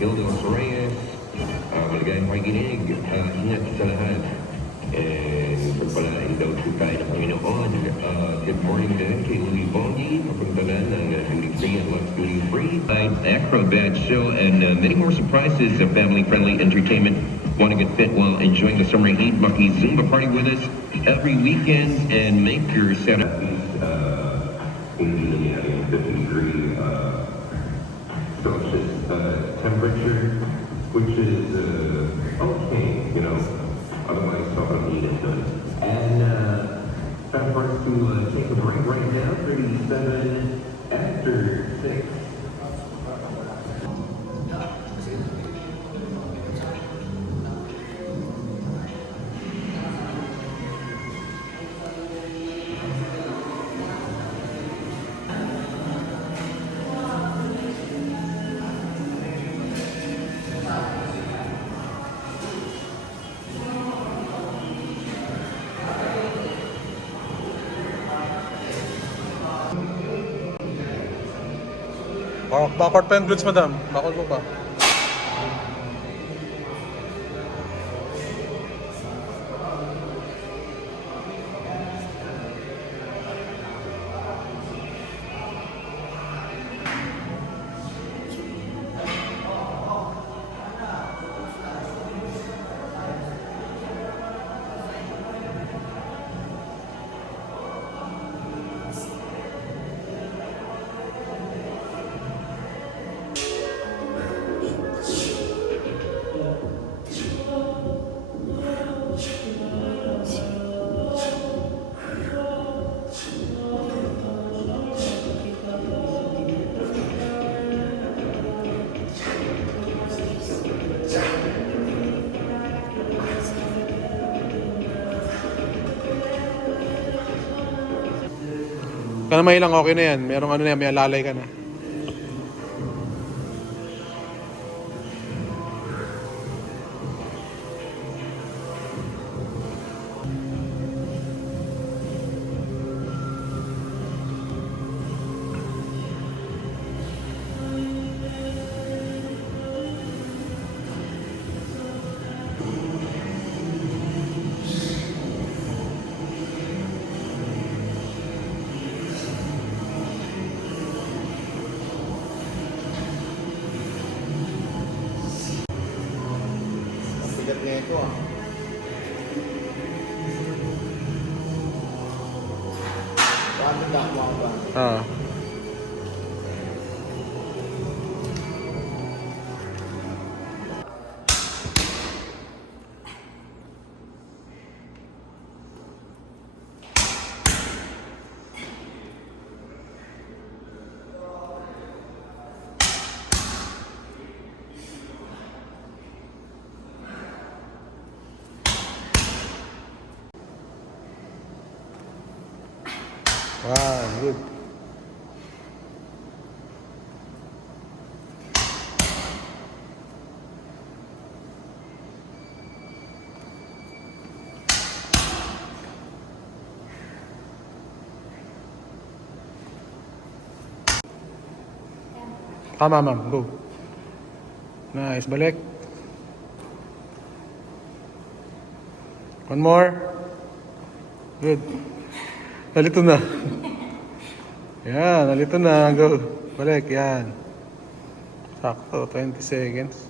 Ildos Reyes, maligayang pakikinig, ingat sa lahat. And pagpalain daw po tayo ng Panginoon. Good morning din kay Louie Bongi, kapuntalan ng duty-free and Lux Duty-Free. Acrobat show and many more surprises of family-friendly entertainment. Want to get fit while enjoying the summer heat? Maki Zumba party with us every weekend and make your setup. Hindi nangyari yung 50-degree Celsius temperature, which is okay, you know. Otherwise, sobrang init doon. And time for us to take a break right now, 37 after 6. Backward pa yung glutes, madam. Backward mo pa. Kaya may lang okay na yan. Merong ano na yan, may alalay ka na. Ito Ah. Wow, good. Tama, ma'am. Go. Nice. Balik. One more. Good. Nalito na. Yan, nalito na. Go. Balik, yan. Sakto, 20 seconds.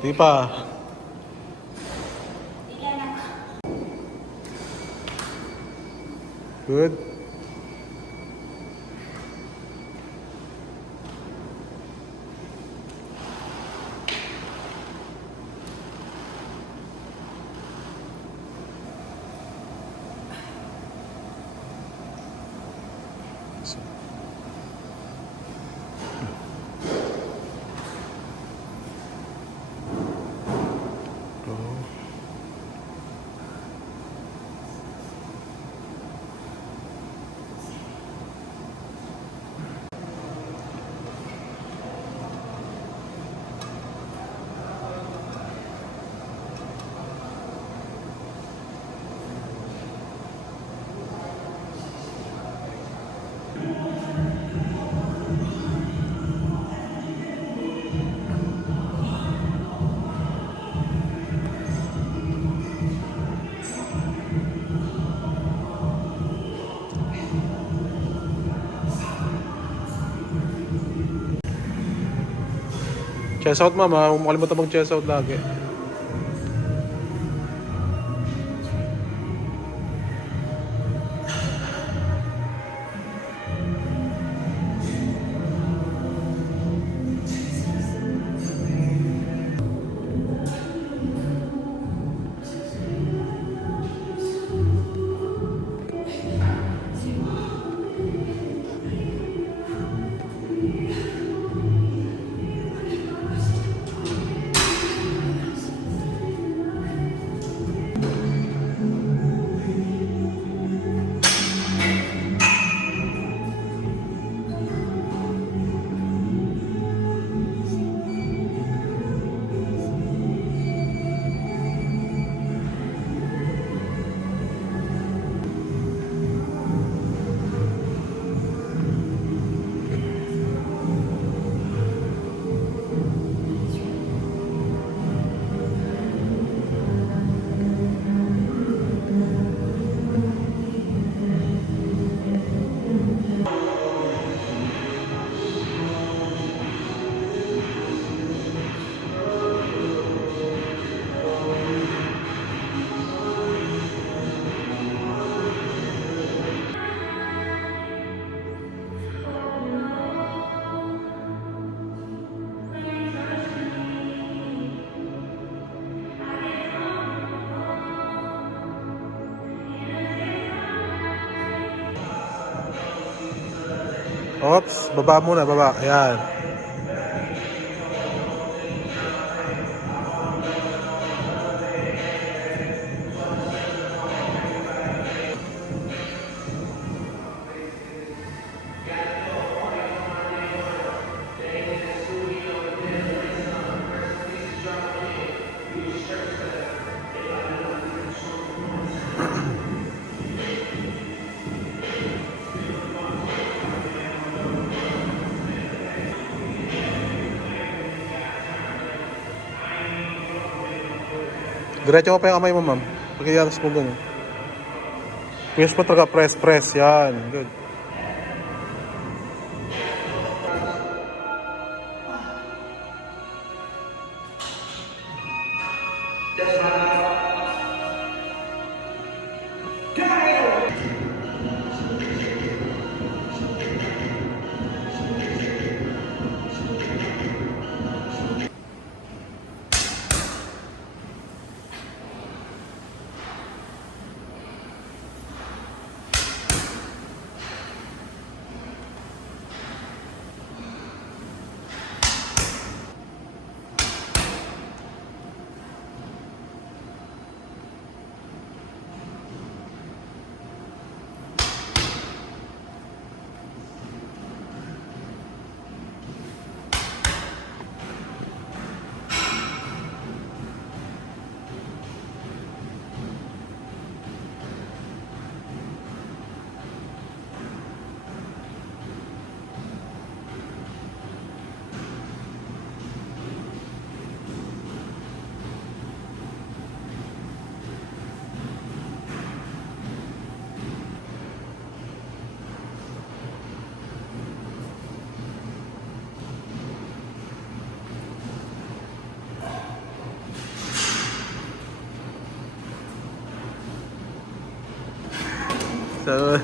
Di pa. Good. Chest out, ma'am, ha? Huwag mo kalimutan mag-chest out lagi. Oops, baba muna, baba. Ayan. Diretso mo pa yung kamay mo, ma'am. Pagkiyatas mo ganun. Press mo talaga, press. Yan, good. So,